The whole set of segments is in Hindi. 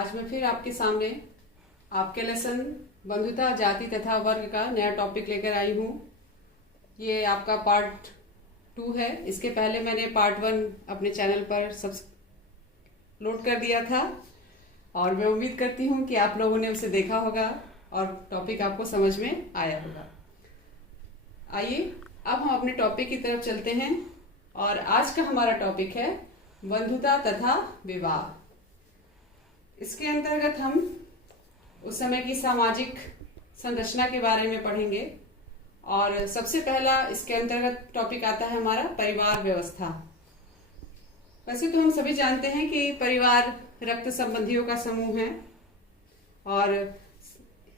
आज मैं फिर आपके सामने आपके लेसन बंधुता जाति तथा वर्ग का नया टॉपिक लेकर आई हूँ। ये आपका पार्ट 2 है। इसके पहले मैंने पार्ट 1 अपने चैनल पर सब लोड कर दिया था और मैं उम्मीद करती हूँ कि आप लोगों ने उसे देखा होगा और टॉपिक आपको समझ में आया होगा। आइए अब हम अपने टॉपिक की तरफ चलते हैं और आज का हमारा टॉपिक है बंधुता तथा विवाह। इसके अंतर्गत हम उस समय की सामाजिक संरचना के बारे में पढ़ेंगे और सबसे पहला इसके अंतर्गत टॉपिक आता है हमारा परिवार व्यवस्था। वैसे तो हम सभी जानते हैं कि परिवार रक्त संबंधियों का समूह है और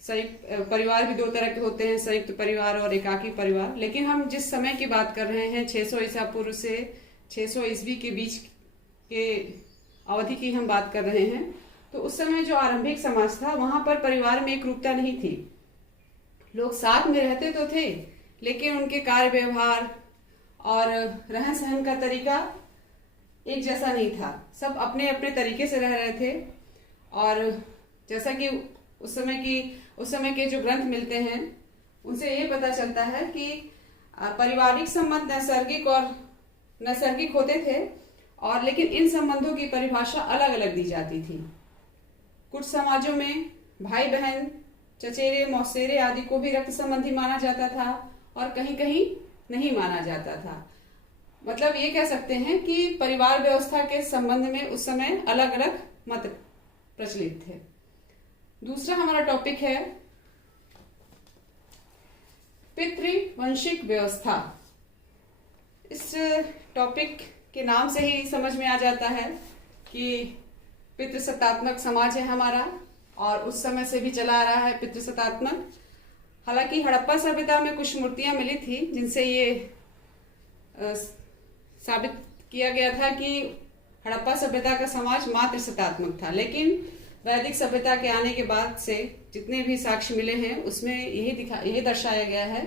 संयुक्त परिवार भी 2 तरह के होते हैं, संयुक्त परिवार और एकाकी परिवार। लेकिन हम जिस समय की बात कर रहे हैं 600 ईसा पूर्व से 600 ईस्वी के बीच के अवधि की हम बात कर रहे हैं, तो उस समय जो आरंभिक समाज था वहां पर परिवार में एक रूपता नहीं थी। लोग साथ में रहते तो थे लेकिन उनके कार्य व्यवहार और रहन सहन का तरीका एक जैसा नहीं था। सब अपने अपने तरीके से रह रहे थे और जैसा कि उस समय के जो ग्रंथ मिलते हैं उनसे ये पता चलता है कि पारिवारिक संबंध नैसर्गिक और नैसर्गिक होते थे और लेकिन इन संबंधों की परिभाषा अलग अलग दी जाती थी। कुछ समाजों में भाई बहन, चचेरे मौसेरे आदि को भी रक्त संबंधी माना जाता था और कहीं कहीं नहीं माना जाता था। मतलब ये कह सकते हैं कि परिवार व्यवस्था के संबंध में उस समय अलग अलग मत प्रचलित थे। दूसरा हमारा टॉपिक है पितृवंशिक व्यवस्था। इस टॉपिक के नाम से ही समझ में आ जाता है कि पितृसत्तात्मक समाज है हमारा और उस समय से भी चला आ रहा है पितृसत्तात्मक। हालांकि हड़प्पा सभ्यता में कुछ मूर्तियां मिली थी जिनसे ये साबित किया गया था कि हड़प्पा सभ्यता का समाज मातृसत्तात्मक था, लेकिन वैदिक सभ्यता के आने के बाद से जितने भी साक्ष्य मिले हैं उसमें यही दर्शाया गया है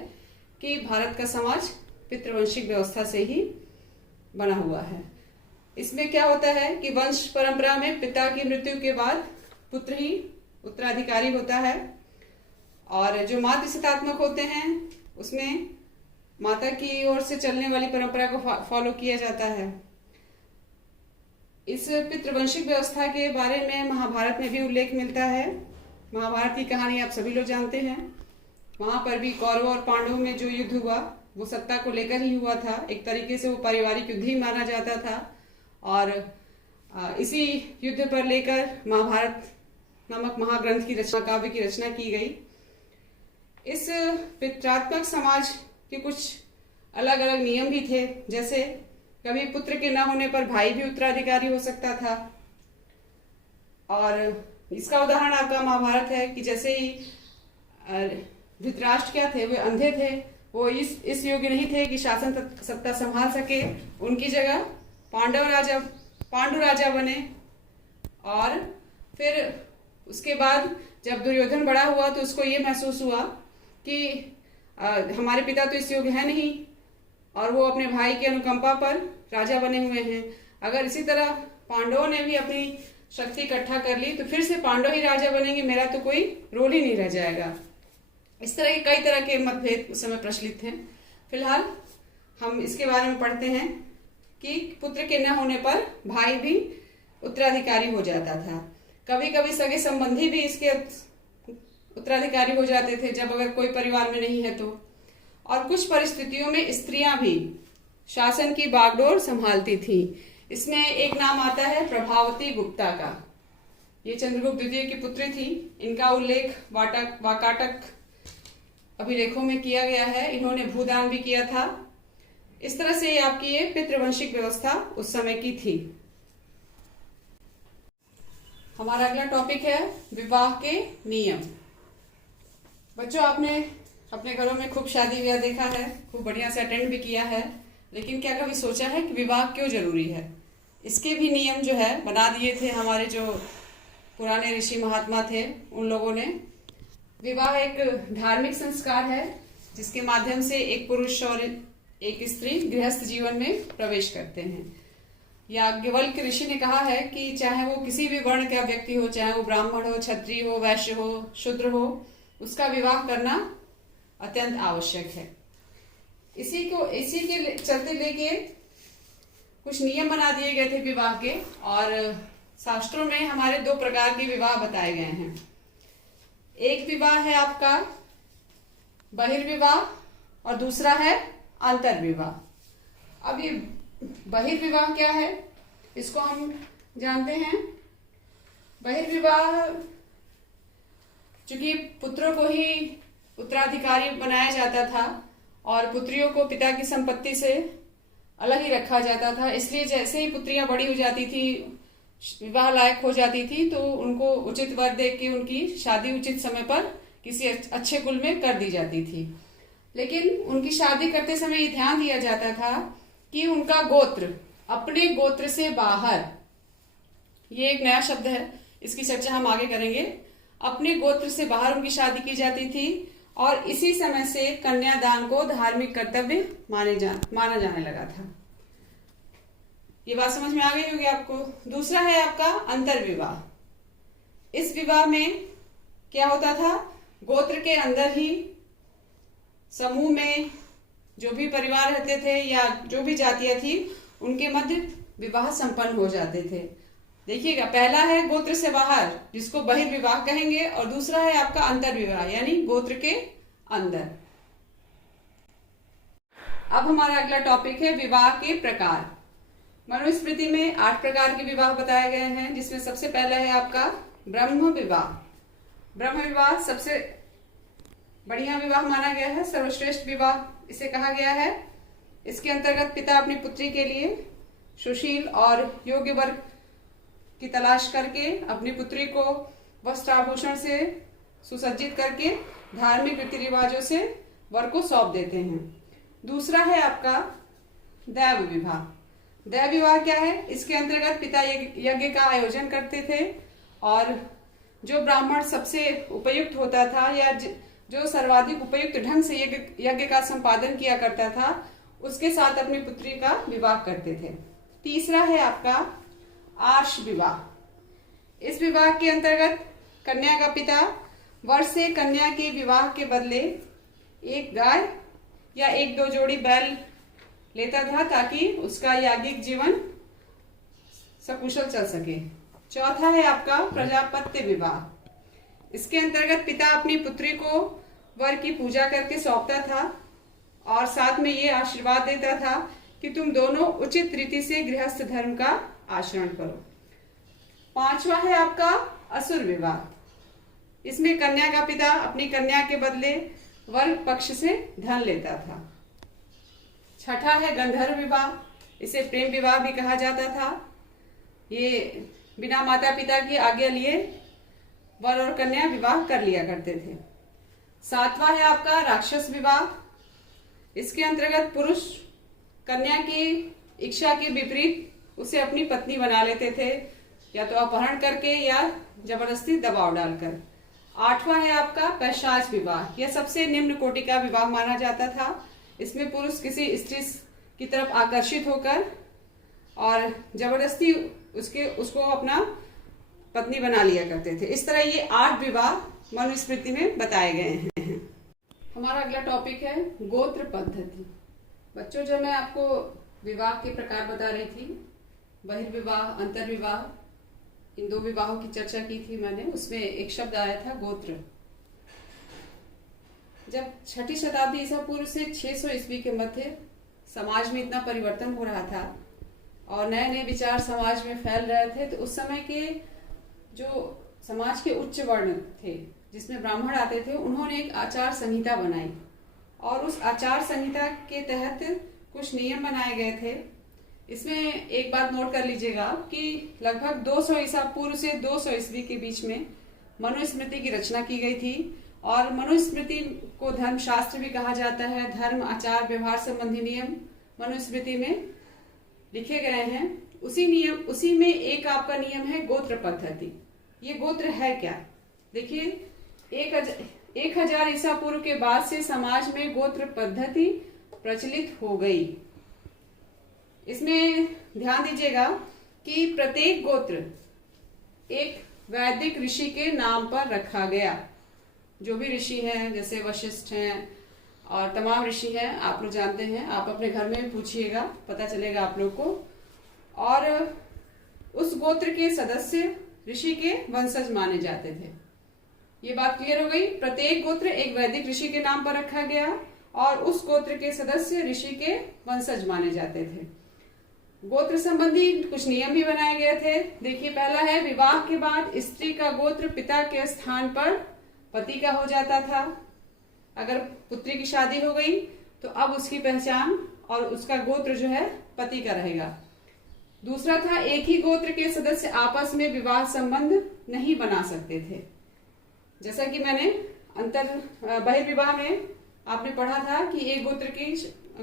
कि भारत का समाज पितृवंशिक व्यवस्था से ही बना हुआ है। इसमें क्या होता है कि वंश परंपरा में पिता की मृत्यु के बाद पुत्र ही उत्तराधिकारी होता है और जो मातृसत्तात्मक होते हैं उसमें माता की ओर से चलने वाली परंपरा को फॉलो किया जाता है। इस पितृवंशिक व्यवस्था के बारे में महाभारत में भी उल्लेख मिलता है। महाभारत की कहानी आप सभी लोग जानते हैं। वहां पर भी कौरवों और पांडवों में जो युद्ध हुआ वो सत्ता को लेकर ही हुआ था। एक तरीके से वो पारिवारिक युद्ध ही माना जाता था और इसी युद्ध पर लेकर महाभारत नामक महाग्रंथ की रचना, काव्य की रचना की गई। इस पितृत्मक समाज के कुछ अलग अलग नियम भी थे, जैसे कभी पुत्र के न होने पर भाई भी उत्तराधिकारी हो सकता था और इसका उदाहरण आपका महाभारत है कि जैसे ही धृतराष्ट्र क्या थे, वे अंधे थे, वो इस योग्य नहीं थे कि शासन सत्ता संभाल सके। उनकी जगह पांडु राजा बने और फिर उसके बाद जब दुर्योधन बड़ा हुआ तो उसको ये महसूस हुआ कि हमारे पिता तो इस योग्य है नहीं और वो अपने भाई की अनुकंपा पर राजा बने हुए हैं। अगर इसी तरह पांडवों ने भी अपनी शक्ति इकट्ठा कर ली तो फिर से पांडव ही राजा बनेंगे, मेरा तो कोई रोल ही नहीं रह जाएगा। इस तरह के कई तरह के मतभेद उस समय प्रचलित थे। फिलहाल हम इसके बारे में पढ़ते हैं कि पुत्र के न होने पर भाई भी उत्तराधिकारी हो जाता था। कभी कभी सगे संबंधी भी इसके उत्तराधिकारी हो जाते थे जब अगर कोई परिवार में नहीं है तो। और कुछ परिस्थितियों में स्त्रियां भी शासन की बागडोर संभालती थी। इसमें एक नाम आता है प्रभावती गुप्ता का। ये चंद्रगुप्त द्वितीय की पुत्री थी। इनका उल्लेख वाकाटक अभिलेखों में किया गया है। इन्होंने भूदान भी किया था। इस तरह से आपकी ये पितृवंशिक व्यवस्था उस समय की थी। हमारा अगला टॉपिक है विवाह के नियम। बच्चों, आपने अपने घरों में खूब शादी ब्याह देखा है, खूब बढ़िया से अटेंड भी किया है, लेकिन क्या कभी सोचा है कि विवाह क्यों जरूरी है? इसके भी नियम जो है बना दिए थे हमारे जो पुराने ऋषि महात्मा थे उन लोगों ने। विवाह एक धार्मिक संस्कार है जिसके माध्यम से एक पुरुष और एक स्त्री गृहस्थ जीवन में प्रवेश करते हैं। याज्ञवल्क्य ऋषि ने कहा है कि चाहे वो किसी भी वर्ण का व्यक्ति हो, चाहे वो ब्राह्मण हो, क्षत्रिय हो, वैश्य हो, शूद्र हो, उसका विवाह करना अत्यंत आवश्यक है। इसी के चलते लेके कुछ नियम बना दिए गए थे विवाह के, और शास्त्रों में हमारे 2 प्रकार के विवाह बताए गए हैं। एक विवाह है आपका बहिर्विवाह और दूसरा है अंतर्विवाह। अब ये बहिर्विवाह क्या है, इसको हम जानते हैं। बहिर्विवाह चूंकि पुत्रों को ही उत्तराधिकारी बनाया जाता था और पुत्रियों को पिता की संपत्ति से अलग ही रखा जाता था, इसलिए जैसे ही पुत्रियां बड़ी हो जाती थी, विवाह लायक हो जाती थी, तो उनको उचित वर देख के उनकी शादी उचित समय पर किसी अच्छे कुल में कर दी जाती थी। लेकिन उनकी शादी करते समय ये ध्यान दिया जाता था कि उनका गोत्र अपने गोत्र से बाहर, ये एक नया शब्द है, इसकी चर्चा हम आगे करेंगे, अपने गोत्र से बाहर उनकी शादी की जाती थी, और इसी समय से कन्यादान को धार्मिक कर्तव्य माना जाने लगा था। ये बात समझ में आ गई होगी आपको। दूसरा है आपका अंतर्विवाह। इस विवाह में क्या होता था, गोत्र के अंदर ही समूह में जो भी परिवार रहते थे या जो भी जातियां थी, उनके मध्य विवाह संपन्न हो जाते थे। देखिएगा, पहला है गोत्र से बाहर, जिसको बहिर्विवाह कहेंगे, और दूसरा है आपका अंतर्विवाह, यानी गोत्र के अंदर। अब हमारा अगला टॉपिक है विवाह के प्रकार। मनुस्मृति में 8 प्रकार के विवाह बताए गए हैं, जिसमें सबसे पहला है आपका ब्रह्म विवाह। ब्रह्म विवाह सबसे बढ़िया विवाह माना गया है, सर्वश्रेष्ठ विवाह इसे कहा गया है। इसके अंतर्गत पिता अपनी पुत्री के लिए सुशील और योग्य वर की तलाश करके अपनी पुत्री को वस्त्र आभूषण से सुसज्जित करके धार्मिक रीति रिवाजों से वर को सौंप देते हैं। दूसरा है आपका दैव विवाह। दैव विवाह क्या है, इसके अंतर्गत पिता यज्ञ का आयोजन करते थे, और जो ब्राह्मण सबसे उपयुक्त होता था या जो सर्वाधिक उपयुक्त ढंग से यज्ञ का संपादन किया करता था, उसके साथ अपनी पुत्री का विवाह करते थे। तीसरा है आपका आर्ष विवाह। इस विवाह के अंतर्गत कन्या का पिता वर से कन्या के विवाह के बदले एक गाय या 1-2 जोड़ी बैल लेता था, ताकि उसका याज्ञिक जीवन सकुशल चल सके। चौथा है आपका प्रजापत्य विवाह। इसके अंतर्गत पिता अपनी पुत्री को वर की पूजा करके सौंपता था, और साथ में ये आशीर्वाद देता था कि तुम दोनों उचित रीति से गृहस्थ धर्म का आचरण करो। पांचवा है आपका असुर विवाह। इसमें कन्या का पिता अपनी कन्या के बदले वर पक्ष से धन लेता था। छठा है गंधर्व विवाह। इसे प्रेम विवाह भी कहा जाता था। ये बिना माता पिता की आज्ञा लिए वर और कन्या विवाह कर लिया करते थे। सातवां है आपका राक्षस विवाह। इसके अंतर्गत पुरुष कन्या की इच्छा के विपरीत उसे अपनी पत्नी बना लेते थे, या तो अपहरण करके या जबरदस्ती दबाव डालकर। आठवां है आपका पैशाच विवाह। यह सबसे निम्न कोटि का विवाह माना जाता था। इसमें पुरुष किसी स्त्री की तरफ आकर्षित होकर और जबरदस्ती उसको अपना पत्नी बना लिया करते थे। इस तरह ये 8 विवाह मनुस्मृति में बताए गए हैं। हमारा अगला टॉपिक है गोत्र पद्धति। बच्चों, जब मैं आपको विवाह के प्रकार बता रही थी, बहिर्विवाह, अंतर्विवाह, इन 2 विवाहों की चर्चा की थी मैंने, उसमें एक शब्द आया था गोत्र। जब 6ठी शताब्दी ईसा पूर्व से 600 ईस्वी के मध्य समाज में इतना परिवर्तन हो रहा था और नए नए विचार समाज में फैल रहे थे, तो उस समय के जो समाज के उच्च वर्ण थे, जिसमें ब्राह्मण आते थे, उन्होंने एक आचार संहिता बनाई, और उस आचार संहिता के तहत कुछ नियम बनाए गए थे। इसमें एक बात नोट कर लीजिएगा कि लगभग 200 ईसा पूर्व से 200 ईस्वी के बीच में मनुस्मृति की रचना की गई थी, और मनुस्मृति को धर्मशास्त्र भी कहा जाता है। धर्म, आचार, व्यवहार संबंधी नियम मनुस्मृति में लिखे गए हैं। उसी में एक आपका नियम है गोत्र पद्धति। ये गोत्र है क्या? देखिए, 1000 ईसा पूर्व के बाद से समाज में गोत्र पद्धति प्रचलित हो गई। इसमें ध्यान दीजिएगा कि प्रत्येक गोत्र एक वैदिक ऋषि के नाम पर रखा गया। जो भी ऋषि हैं, जैसे वशिष्ठ हैं और तमाम ऋषि हैं, आप लोग जानते हैं, आप अपने घर में पूछिएगा, पता चलेगा आप लोग को। और उस गोत्र के सदस्य ऋषि के वंशज माने जाते थे। ये बात क्लियर हो गई। प्रत्येक गोत्र एक वैदिक ऋषि के नाम पर रखा गया और उस गोत्र के सदस्य ऋषि के वंशज माने जाते थे। गोत्र संबंधी कुछ नियम भी बनाए गए थे। देखिए, पहला है, विवाह के बाद स्त्री का गोत्र पिता के स्थान पर पति का हो जाता था। अगर पुत्री की शादी हो गई तो अब उसकी पहचान और उसका गोत्र जो है पति का रहेगा। दूसरा था, एक ही गोत्र के सदस्य आपस में विवाह संबंध नहीं बना सकते थे। जैसा कि मैंने बहिर्विवाह में आपने पढ़ा था कि एक गोत्र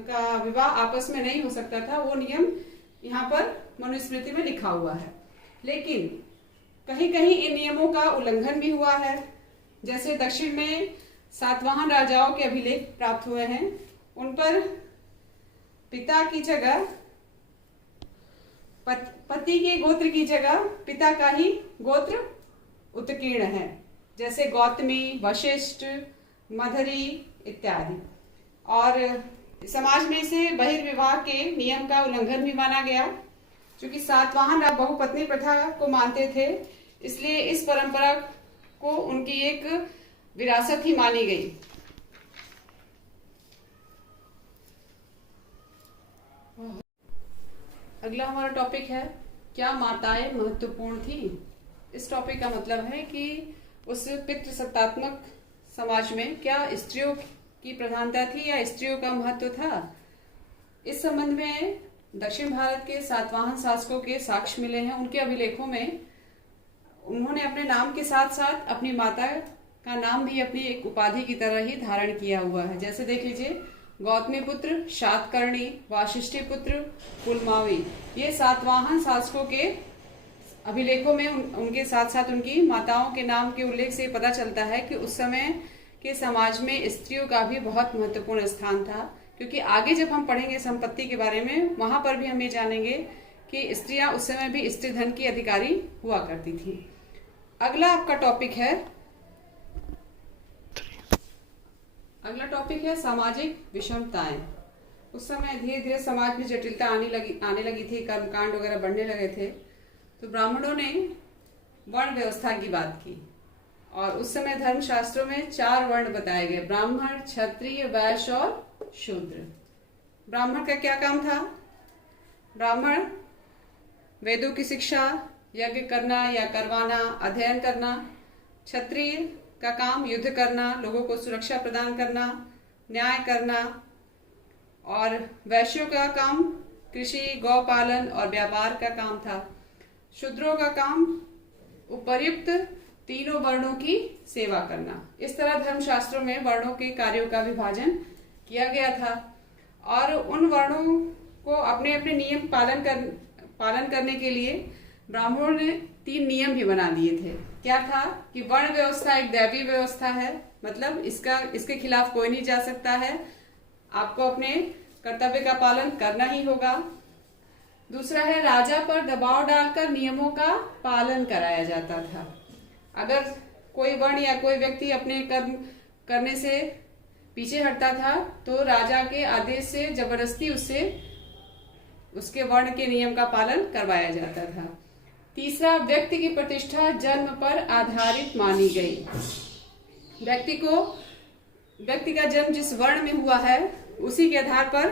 का विवाह आपस में नहीं हो सकता था, वो नियम यहाँ पर मनुस्मृति में लिखा हुआ है। लेकिन कहीं कहीं इन नियमों का उल्लंघन भी हुआ है। जैसे दक्षिण में सातवाहन राजाओं के अभिलेख प्राप्त हुए हैं, उन पर पिता की जगह पति के गोत्र की जगह पिता का ही गोत्र उत्कीर्ण है, जैसे गौतमी, वशिष्ठ, मधरी इत्यादि। और समाज में से बहिर्विवाह के नियम का उल्लंघन भी माना गया। क्योंकि सातवाहन राजा बहुपत्नी प्रथा को मानते थे, इसलिए इस परंपरा को उनकी एक विरासत ही मानी गई। अगला हमारा टॉपिक है, क्या माताएं महत्वपूर्ण थी। इस टॉपिक का मतलब है कि उस पितृसत्तात्मक समाज में क्या स्त्रियों की प्रधानता थी या स्त्रियों का महत्व था। इस संबंध में दक्षिण भारत के सातवाहन शासकों के साक्ष्य मिले हैं। उनके अभिलेखों में उन्होंने अपने नाम के साथ साथ अपनी माता का नाम भी अपनी एक उपाधि की तरह ही धारण किया हुआ है। जैसे देख लीजिए, गौतमी पुत्र शातकर्णी, वाशिष्ठी पुत्र पुलमावी, ये सातवाहन शासकों के अभिलेखों में उनके साथ साथ उनकी माताओं के नाम के उल्लेख से पता चलता है कि उस समय के समाज में स्त्रियों का भी बहुत महत्वपूर्ण स्थान था। क्योंकि आगे जब हम पढ़ेंगे संपत्ति के बारे में, वहां पर भी हम ये जानेंगे कि स्त्रियां उस समय भी स्त्री धन की अधिकारी हुआ करती थी। अगला आपका टॉपिक है सामाजिक विषमताएं। उस समय धीरे धीरे समाज में जटिलता आने लगी थी, कर्मकांड वगैरह बढ़ने लगे थे। तो ब्राह्मणों ने वर्ण व्यवस्था की बात की और उस समय धर्मशास्त्रों में 4 वर्ण बताए गए, ब्राह्मण, क्षत्रिय, वैश्य और शूद्र। ब्राह्मण का क्या काम था? ब्राह्मण वेदों की शिक्षा, यज्ञ करना या करवाना, अध्ययन करना। क्षत्रिय का काम युद्ध करना, लोगों को सुरक्षा प्रदान करना, न्याय करना। और वैश्यों का काम कृषि, गौपालन और व्यापार का काम था। शूद्रों का काम उपर्युक्त तीनों वर्णों की सेवा करना। इस तरह धर्मशास्त्रों में वर्णों के कार्यों का विभाजन किया गया था और उन वर्णों को अपने अपने नियम पालन करने के लिए ब्राह्मणों ने 3 नियम भी बना दिए थे। क्या था कि वर्ण व्यवस्था एक दैवीय व्यवस्था है, मतलब इसके खिलाफ कोई नहीं जा सकता है, आपको अपने कर्तव्य का पालन करना ही होगा। दूसरा है, राजा पर दबाव डालकर नियमों का पालन कराया जाता था। अगर कोई वर्ण या कोई व्यक्ति अपने कर्म करने से पीछे हटता था तो राजा के आदेश से जबरदस्ती उसके वर्ण के नियम का पालन करवाया जाता था। तीसरा, व्यक्ति की प्रतिष्ठा जन्म पर आधारित मानी गई। व्यक्ति का जन्म जिस वर्ण में हुआ है उसी के आधार पर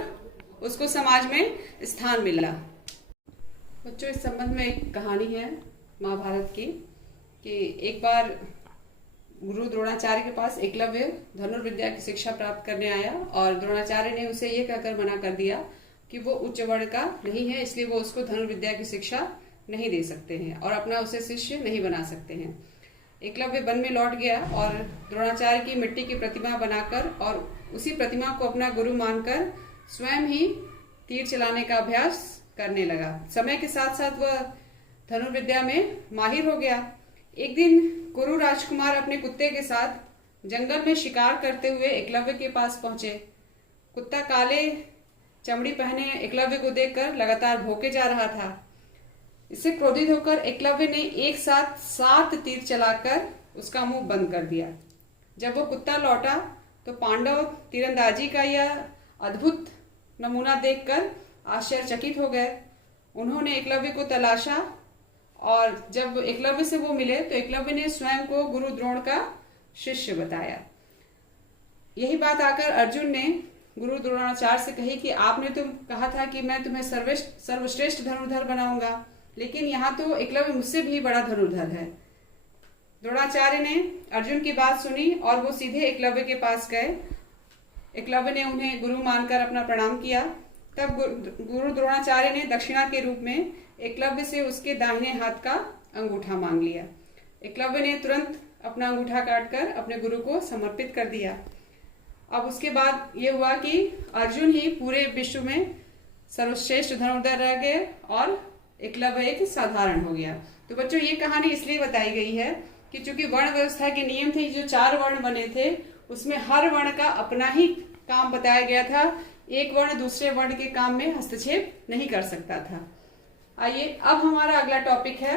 उसको समाज में स्थान मिला। बच्चों, इस संबंध में एक कहानी है महाभारत की कि एक बार गुरु द्रोणाचार्य के पास एकलव्य धनुर्विद्या की शिक्षा प्राप्त करने आया और द्रोणाचार्य ने उसे ये कहकर मना कर दिया कि वो उच्च वर्ण का नहीं है, इसलिए वो उसको धनुर्विद्या की शिक्षा नहीं दे सकते हैं और अपना उसे शिष्य नहीं बना सकते हैं। एकलव्य वन में लौट गया और द्रोणाचार्य की मिट्टी की प्रतिमा बनाकर और उसी प्रतिमा को अपना गुरु मानकर स्वयं ही तीर चलाने का अभ्यास करने लगा। समय के साथ साथ वह धनुर्विद्या में माहिर हो गया। एक दिन कुरु राजकुमार अपने कुत्ते के साथ जंगल में शिकार करते हुए एकलव्य के पास पहुंचे। कुत्ता काले चमड़ी पहने एकलव्य को देखकर लगातार भौंके जा रहा था। इससे क्रोधित होकर एकलव्य ने एक साथ 7 तीर चलाकर उसका मुंह बंद कर दिया। जब वो कुत्ता लौटा तो पांडव तीरंदाजी का यह अद्भुत नमूना देखकर आश्चर्यचकित हो गए। उन्होंने एकलव्य को तलाशा और जब एकलव्य से वो मिले तो एकलव्य ने स्वयं को गुरु द्रोण का शिष्य बताया। यही बात आकर अर्जुन ने गुरु द्रोणाचार्य से कही कि आपने तो कहा था कि मैं तुम्हें सर्वश्रेष्ठ धनुर्धर बनाऊंगा, लेकिन यहाँ तो एकलव्य मुझसे भी बड़ा धनुर्धर है। द्रोणाचार्य ने अर्जुन की बात सुनी और वो सीधे एकलव्य के पास गए। एकलव्य ने उन्हें गुरु मानकर अपना प्रणाम किया। तब गुरु द्रोणाचार्य ने दक्षिणा के रूप में एकलव्य से उसके दाहिने हाथ का अंगूठा मांग लिया। एकलव्य ने तुरंत अपना अंगूठा काटकर अपने गुरु को समर्पित कर दिया। अब उसके बाद ये हुआ कि अर्जुन ही पूरे विश्व में सर्वश्रेष्ठ धनुर्धर रह गए और एकलव्य एक साधारण हो गया। तो बच्चों, ये कहानी इसलिए बताई गई है कि चूंकि वर्ण व्यवस्था के नियम थे, जो 4 वर्ण बने थे उसमें हर वर्ण का अपना ही काम बताया गया था। एक वर्ण दूसरे वर्ण के काम में हस्तक्षेप नहीं कर सकता था। आइए, अब हमारा अगला टॉपिक है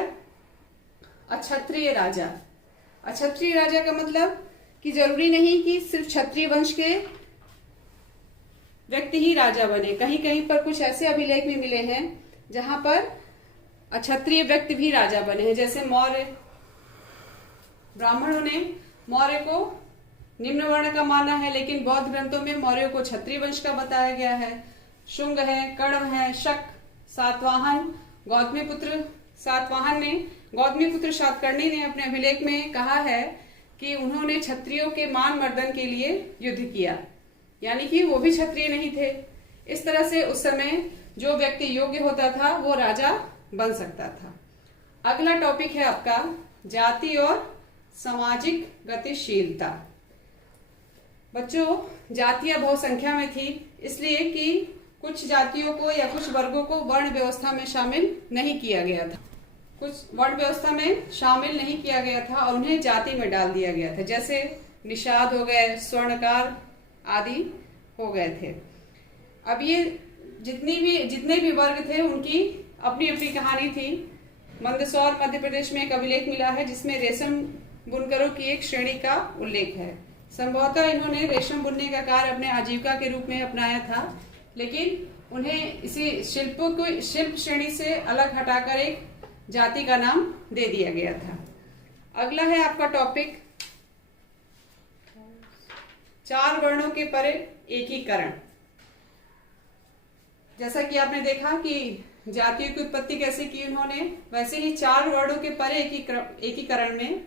अक्षत्रिय राजा। अक्षत्रिय राजा का मतलब कि जरूरी नहीं कि सिर्फ क्षत्रिय वंश के व्यक्ति ही राजा बने। कहीं कहीं पर कुछ ऐसे अभिलेख भी मिले हैं जहां पर अक्षत्रिय व्यक्ति भी राजा बने हैं। जैसे मौर्य, ब्राह्मणों ने मौर्य को निम्न वर्ण का माना है, लेकिन बौद्ध ग्रंथों में मौर्य को क्षत्रिय वंश का बताया गया है। शुंग है, कण्व है, शक, सातवाहन, गौतमीपुत्र सातकर्णी ने अपने अभिलेख में कहा है कि उन्होंने क्षत्रियों के मान मर्दन के लिए युद्ध किया, यानी कि वो भी क्षत्रिय नहीं थे। इस तरह से उस समय जो व्यक्ति योग्य होता था वो राजा बन सकता था। अगला टॉपिक है आपका जाति और सामाजिक गतिशीलता। बच्चों, जातियां बहुसंख्या में थी, इसलिए कि कुछ जातियों को या कुछ वर्गों को वर्ण व्यवस्था में शामिल नहीं किया गया था। कुछ वर्ण व्यवस्था में शामिल नहीं किया गया था और उन्हें जाति में डाल दिया गया था। जैसे निषाद हो गए, स्वर्णकार आदि हो गए थे। अब ये जितने भी वर्ग थे उनकी अपनी अपनी कहानी थी। मंदसौर मध्य प्रदेश में एक अभिलेख मिला है जिसमें रेशम बुनकरों की एक श्रेणी का उल्लेख है। संभवतः इन्होंने रेशम बुनने का कार्य अपने आजीविका के रूप में अपनाया था, लेकिन उन्हें इसी शिल्प श्रेणी से अलग हटाकर एक जाति का नाम दे दिया गया था। अगला है आपका टॉपिक 4 वर्णों के परे एकीकरण। जैसा कि आपने देखा कि जातियों की उत्पत्ति कैसे की उन्होंने, वैसे ही 4 वर्णों के परे एकीकरण में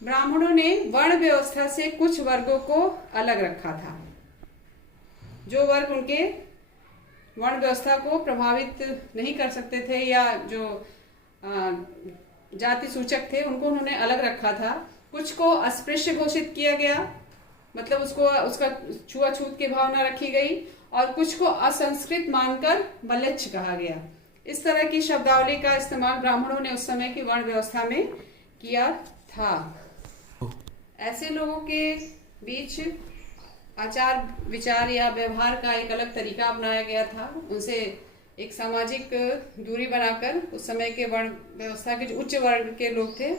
ब्राह्मणों ने वर्ण व्यवस्था से कुछ वर्गों को अलग रखा था। जो वर्ग उनके वर्ण व्यवस्था को प्रभावित नहीं कर सकते थे या जो जाति सूचक थे उनको उन्होंने अलग रखा था। कुछ को अस्पृश्य घोषित किया गया, मतलब उसका छुआछूत की भावना रखी गई, और कुछ को असंस्कृत मानकर म्लेच्छ कहा गया। इस तरह की शब्दावली का इस्तेमाल ब्राह्मणों ने उस समय की वर्ण व्यवस्था में किया था। ऐसे लोगों के बीच आचार विचार या व्यवहार का एक अलग तरीका अपनाया गया था। उनसे एक सामाजिक दूरी बनाकर उस समय के वर्ण व्यवस्था के जो उच्च वर्ग के लोग थे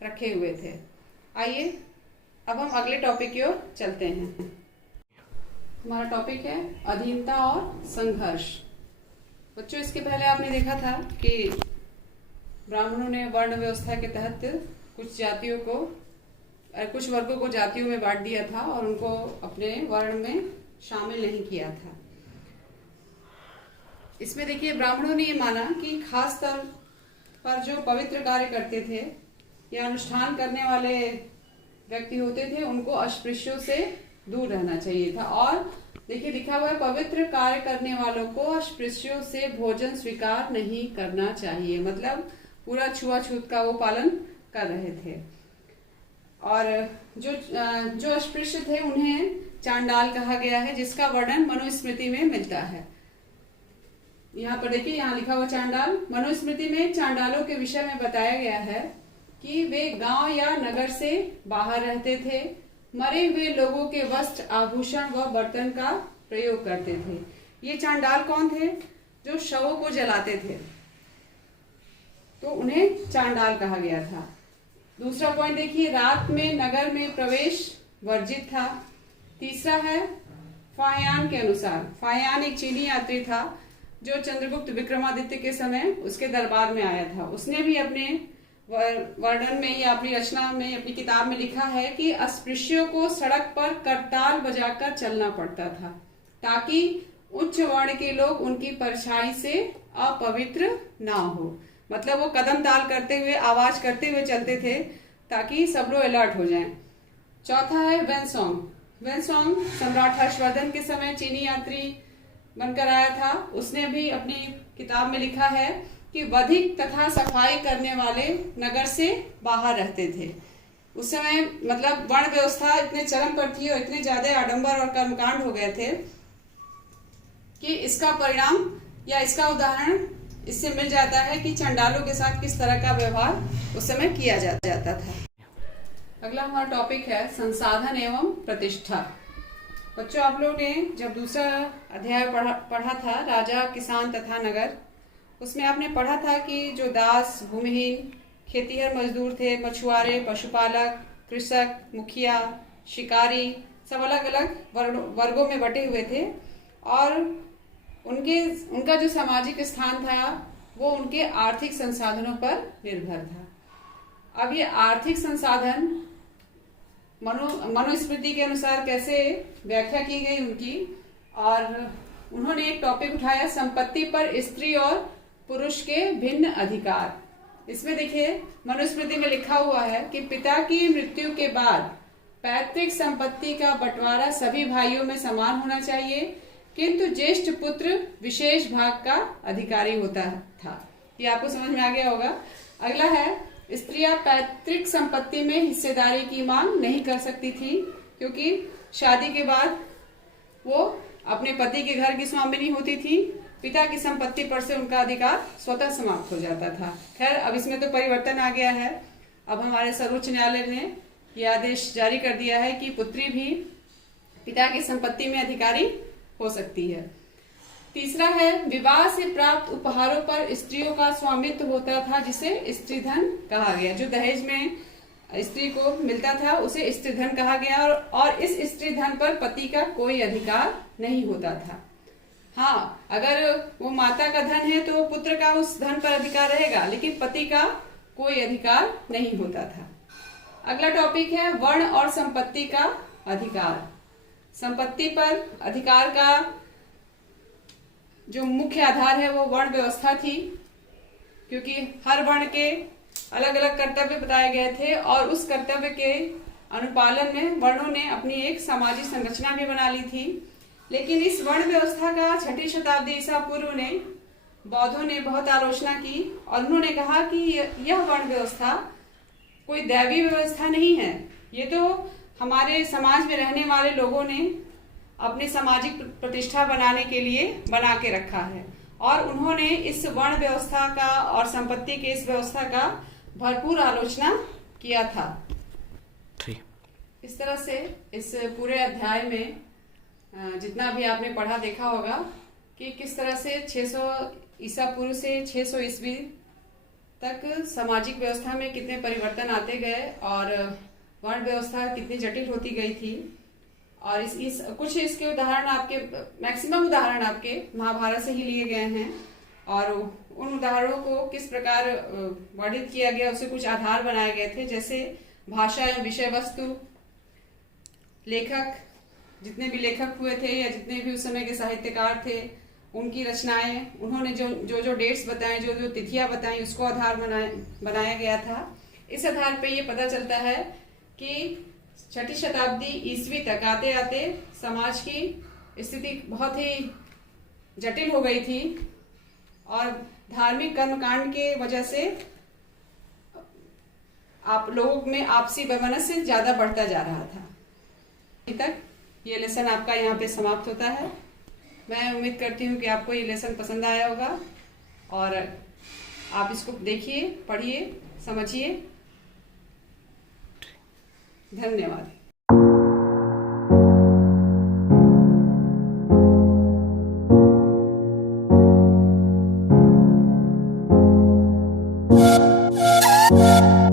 रखे हुए थे। आइए अब हम अगले टॉपिक की ओर चलते हैं। हमारा टॉपिक है अधीनता और संघर्ष। बच्चों, इसके पहले आपने देखा था कि ब्राह्मणों ने वर्ण व्यवस्था के तहत कुछ वर्गों को जातियों में बांट दिया था और उनको अपने वर्ण में शामिल नहीं किया था। इसमें देखिए, ब्राह्मणों ने ये माना कि खास तौर पर जो पवित्र कार्य करते थे या अनुष्ठान करने वाले व्यक्ति होते थे उनको अस्पृश्यों से दूर रहना चाहिए था। और देखिए लिखा हुआ है, पवित्र कार्य करने वालों को अस्पृश्यों से भोजन स्वीकार नहीं करना चाहिए। मतलब पूरा छुआछूत का वो पालन कर रहे थे। और जो अस्पृश्य थे उन्हें चांडाल कहा गया है, जिसका वर्णन मनुस्मृति में मिलता है। यहाँ पर देखिए, यहाँ लिखा हुआ चांडाल। मनुस्मृति में चांडालों के विषय में बताया गया है कि वे गांव या नगर से बाहर रहते थे, मरे हुए लोगों के वस्त्र, आभूषण व बर्तन का प्रयोग करते थे। ये चांडाल कौन थे? जो शवों को जलाते थे, तो उन्हें चांडाल कहा गया था। दूसरा पॉइंट देखिए, रात में नगर में प्रवेश वर्जित था। तीसरा है फाहियान के अनुसार, फाहियान एक चीनी यात्री था जो चंद्रगुप्त विक्रमादित्य के समय उसके दरबार में आया था। उसने भी अपने वर्णन में या अपनी रचना में, अपनी किताब में लिखा है कि अस्पृश्यों को सड़क पर करताल बजाकर चलना पड़ता था ताकि उच्च वर्ण के लोग उनकी परछाई से अपवित्र ना हो। मतलब वो कदम ताल करते हुए, आवाज करते हुए चलते थे ताकि सब लोग अलर्ट हो जाएं। चौथा है वेनसोंग। वेनसोंग सम्राट हर्षवर्धन के समय चीनी यात्री बनकर आया था। उसने भी अपनी किताब में लिखा है कि वधिक तथा सफाई करने वाले नगर से बाहर रहते थे। उस समय मतलब वर्ण व्यवस्था इतने चरम पर थी और इतने ज्यादा आडंबर और कर्मकांड हो गए थे कि इसका परिणाम या इसका उदाहरण इससे मिल जाता है कि चंडालों के साथ किस तरह का व्यवहार उस समय किया जाता था। अगला हमारा टॉपिक है संसाधन एवं प्रतिष्ठा। बच्चों, आप लोगों ने जब दूसरा अध्याय पढ़ा था राजा, किसान तथा नगर, उसमें आपने पढ़ा था कि जो दास, भूमिहीन, खेतीहर मजदूर थे, मछुआरे, पशुपालक, कृषक, मुखिया, शिकारी, सब अलग अलग वर्गों में बटे हुए थे और उनका जो सामाजिक स्थान था वो उनके आर्थिक संसाधनों पर निर्भर था। अब ये आर्थिक संसाधन मनुस्मृति के अनुसार कैसे व्याख्या की गई उनकी, और उन्होंने एक टॉपिक उठाया संपत्ति पर स्त्री और पुरुष के भिन्न अधिकार। इसमें देखिए मनुस्मृति में लिखा हुआ है कि पिता की मृत्यु के बाद पैतृक संपत्ति का बंटवारा सभी भाइयों में समान होना चाहिए, किंतु ज्येष्ठ पुत्र विशेष भाग का अधिकारी होता था। ये आपको समझ में आ गया होगा। अगला है स्त्रियां पैतृक संपत्ति में हिस्सेदारी की मांग नहीं कर सकती थी क्योंकि शादी के बाद वो अपने पति के घर की स्वामिनी होती थी। पिता की संपत्ति पर से उनका अधिकार स्वतः समाप्त हो जाता था। खैर, अब इसमें तो परिवर्तन आ गया है। अब हमारे सर्वोच्च न्यायालय ने यह आदेश जारी कर दिया है कि पुत्री भी पिता की संपत्ति में अधिकारी हो सकती है। तीसरा है विवाह से प्राप्त उपहारों पर स्त्रियों का स्वामित्व होता था जिसे स्त्रीधन कहा गया। जो दहेज में स्त्री को मिलता था उसे स्त्रीधन कहा गया और इस स्त्रीधन पर पति का कोई अधिकार नहीं होता था। हाँ, अगर वो माता का धन है तो पुत्र का उस धन पर अधिकार रहेगा, लेकिन पति का कोई अधिकार नहीं होता था। अगला टॉपिक है वर्ण और संपत्ति का अधिकार। संपत्ति पर अधिकार का जो मुख्य आधार है वो वर्ण व्यवस्था थी, क्योंकि हर वर्ण के अलग अलग कर्तव्य बताए गए थे और उस कर्तव्य के अनुपालन में वर्णों ने अपनी एक सामाजिक संरचना भी बना ली थी। लेकिन इस वर्ण व्यवस्था का 6ठी शताब्दी ईसा पूर्व ने बौद्धों ने बहुत आलोचना की और उन्होंने कहा कि यह वर्ण व्यवस्था कोई दैवी व्यवस्था नहीं है, ये तो हमारे समाज में रहने वाले लोगों ने अपनी सामाजिक प्रतिष्ठा बनाने के लिए बना के रखा है। और उन्होंने इस वर्ण व्यवस्था का और संपत्ति के इस व्यवस्था का भरपूर आलोचना किया था। इस तरह से इस पूरे अध्याय में जितना भी आपने पढ़ा देखा होगा कि किस तरह से 600 ईसा पूर्व से 600 ईस्वी तक सामाजिक व्यवस्था में कितने परिवर्तन आते गए और वर्ण व्यवस्था कितनी जटिल होती गई थी। और कुछ इसके उदाहरण आपके, मैक्सिमम उदाहरण आपके महाभारत से ही लिए गए हैं और उन उदाहरणों को किस प्रकार वर्णित किया गया उसे कुछ आधार बनाए गए थे, जैसे भाषा एवं विषय वस्तु, लेखक, जितने भी लेखक हुए थे या जितने भी उस समय के साहित्यकार थे उनकी रचनाएं, उन्होंने जो डेट्स बताए, जो तिथियां बताई, उसको आधार बनाया गया था। इस आधार पे ये पता चलता है कि 6ठी शताब्दी ईस्वी तक आते आते समाज की स्थिति बहुत ही जटिल हो गई थी और धार्मिक कर्मकांड के वजह से आप लोगों में आपसी वैमनस्य ज्यादा बढ़ता जा रहा था। अभी तक ये लेसन आपका यहाँ पे समाप्त होता है। मैं उम्मीद करती हूँ कि आपको ये लेसन पसंद आया होगा और आप इसको देखिए, पढ़िए, समझिए। धन्यवाद। है।